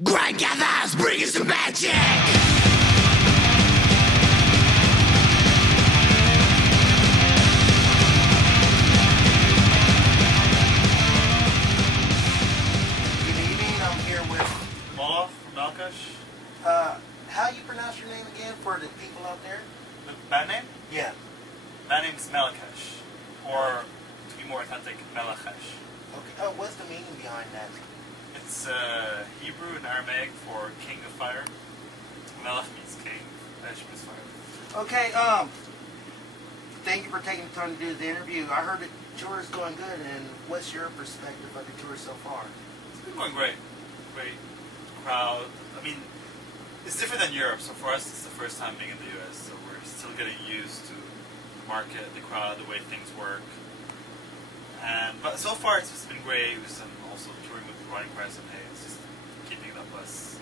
Grind gathers, bring us some magic. Melechesh. How you pronounce your name again for the people out there? The band name? Yeah. Band name is Melechesh, or to be more authentic, Melechesh. Okay. What's the meaning behind that? It's Hebrew and Aramaic for King of Fire. Melech means king. Esh means fire. Okay. Thank you for taking the time to do the interview. I heard the tour is going good, and what's your perspective of the tour so far? It's been going great. Great crowd. I mean, it's different than Europe. So for us, it's the first time being in the U.S. So we're still getting used to the market, the crowd, the way things work. But so far, it's just been great. We've been also touring with Ronnie Price and Hayes, just keeping up us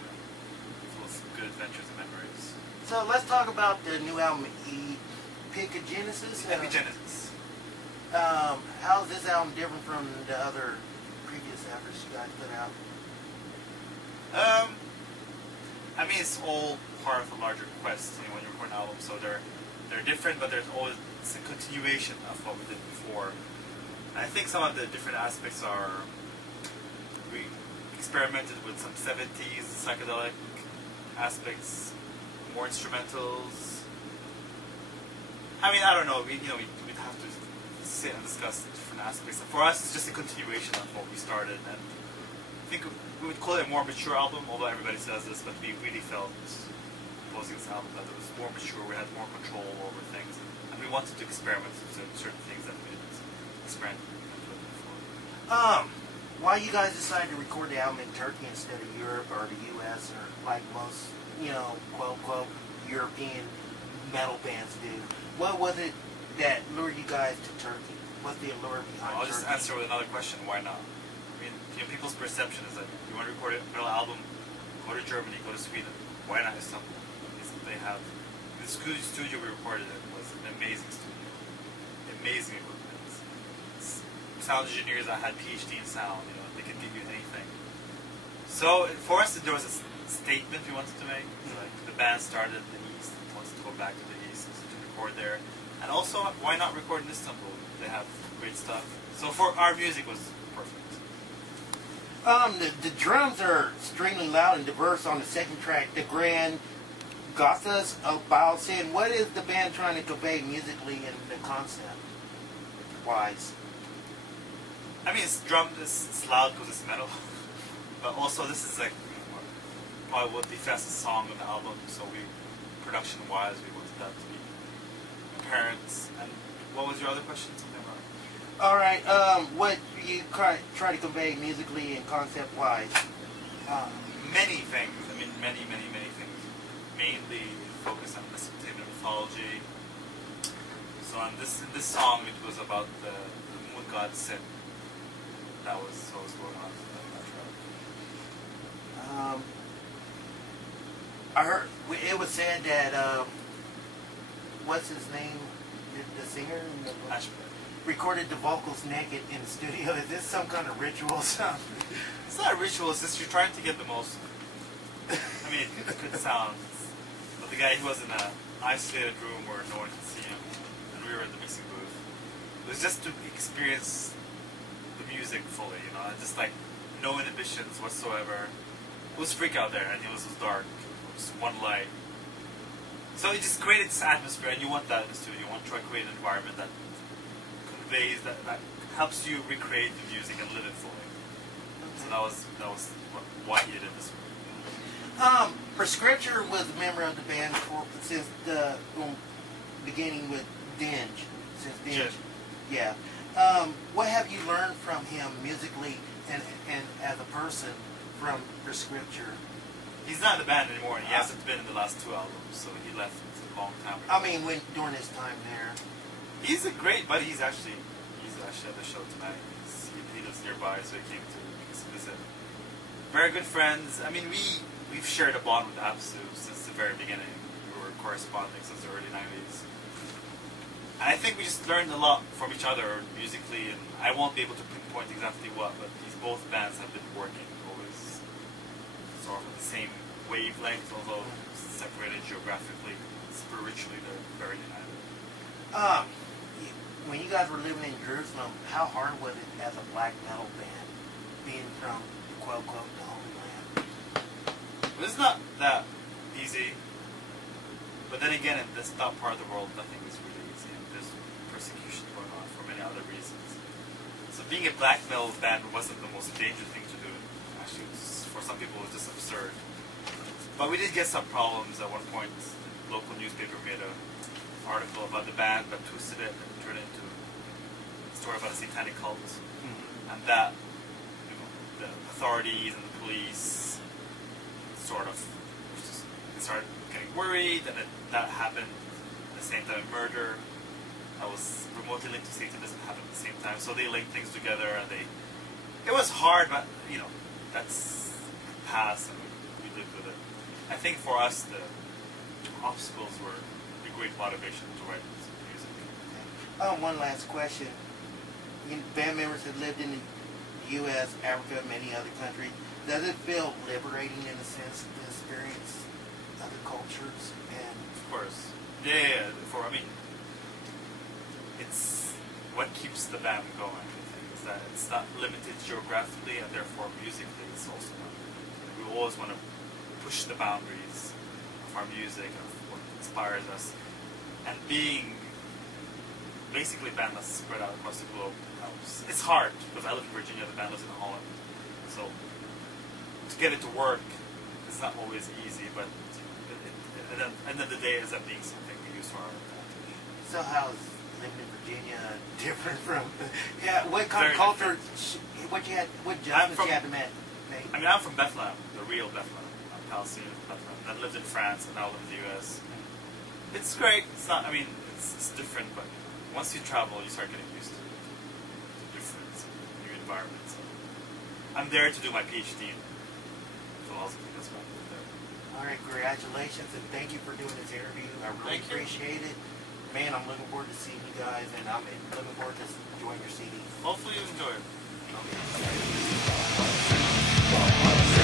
full of some good adventures and memories. So let's talk about the new album, Epigenesis. Epigenesis. How's this album different from the other previous efforts you guys put out? I mean, it's all part of a larger quest. You know, when you record an album, so they're different, but there's always it's a continuation of what we did before. And I think some of the different aspects are we experimented with some 70s psychedelic aspects, more instrumentals. I mean, I don't know. We'd have to sit and discuss the different aspects. And for us, it's just a continuation of what we started, and I think we would call it a more mature album, although everybody says this, but we really felt composing this album that it was more mature, we had more control over things, and we wanted to experiment with certain things that we didn't experiment with before. Why you guys decided to record the album in Turkey instead of Europe or the US or like most, quote unquote, European metal bands do? What was it that lured you guys to Turkey? What's the allure behind I'll just Turkey? answer with another question, why not? I mean, people's perception is that you want to record a metal album, go to Germany, go to Sweden. Why not Istanbul? They have the studio we recorded in was an amazing studio, amazing equipment. Sound engineers that had PhD in sound, they could give you anything. So for us, there was a statement we wanted to make. Like the band started in the East, wants to go back to the East to record there, and also why not record in Istanbul? They have great stuff. So for our music was perfect. The drums are extremely loud and diverse on the second track, The Grand Gothas about Sin. What is the band trying to convey musically and the concept wise? I mean, it's loud because it's metal, but also this is like probably what the fastest song on the album. So production wise, we wanted that to be apparent. And what was your other question? All right. What you try to convey musically and concept wise? Many things. I mean, many things. Mainly focus on Mesopotamian mythology. So in this song, it was about the moon god Sin. That was what was going on in that track. I heard it was said that what's his name, the singer, recorded the vocals naked in the studio. Is this some kind of ritual or something? It's not a ritual. It's just you're trying to get the most. I mean, it could sound. But the guy, he was in an isolated room where no one could see him, and we were in the mixing booth. It was just to experience the music fully, just like no inhibitions whatsoever. It was freak out there, and it was dark. It was one light. So it just created this atmosphere, and you want that in the studio. You want to try to create an environment that conveys, that helps you recreate the music and live it fully. So that was why he did this. Prescripture was a member of the band since the beginning with Dinge. Since Dinge. Yeah. What have you learned from him musically and as a person from Prescripture? He's not in the band anymore, and he hasn't been in the last two albums, so he left a long time ago. I mean, during his time there. He's a great buddy. He's actually at the show tonight. He lives nearby, so he came to visit. Very good friends. I mean, we've shared a bond with Absu since the very beginning. We were corresponding since the early 90s. And I think we just learned a lot from each other musically, and I won't be able to pinpoint exactly what, but both bands have been working always. So sort of the same wavelength, although separated geographically. Spiritually, they're very united. When you guys were living in Jerusalem, how hard was it as a black metal band, being from the quote-unquote the Holy Land? It was not that easy, but then again, in this that part of the world, nothing is really easy, and there's persecution going on for many other reasons. So being a black metal band wasn't the most dangerous thing to do. Actually, for some people, it was just absurd. But we did get some problems at one point. The local newspaper made an article about the band, but twisted it and turned it into a story about a satanic cult. And that, the authorities and the police sort of they started getting worried, and that happened at the same time. Murder that was remotely linked to Satanism happened at the same time. So they linked things together, and it was hard, but that's past, and we lived with it. I think for us, the obstacles were a great motivation to write music. One last question. Band members have lived in the U.S., Africa, many other countries. Does it feel liberating in a sense to experience other cultures? And of course, yeah. It's what keeps the band going. I think is that it's not limited geographically, and therefore musically, it's also not. We always want to push the boundaries of our music, of what inspires us, and being basically a band that's spread out across the globe helps. It's hard because I live in Virginia, the band lives in Holland, so to get it to work is not always easy, but at the end of the day, it ends up being something we use for our advantage. So how's living in Virginia different from? What kind Very of culture? different. What adjustments you had to make? I mean, I'm from Bethlehem, the real Bethlehem. I'm Palestinian from Bethlehem. I lived in France and now live in the U.S. It's great. It's not. I mean, it's different, but once you travel, you start getting used to different new environments. So I'm there to do my PhD in philosophy. That's why I'm there. All right, congratulations, and thank you for doing this interview. I really Thank you. appreciate it. Man, I'm looking forward to seeing you guys, and I'm looking forward to enjoying your CD. Hopefully you enjoy it. Okay.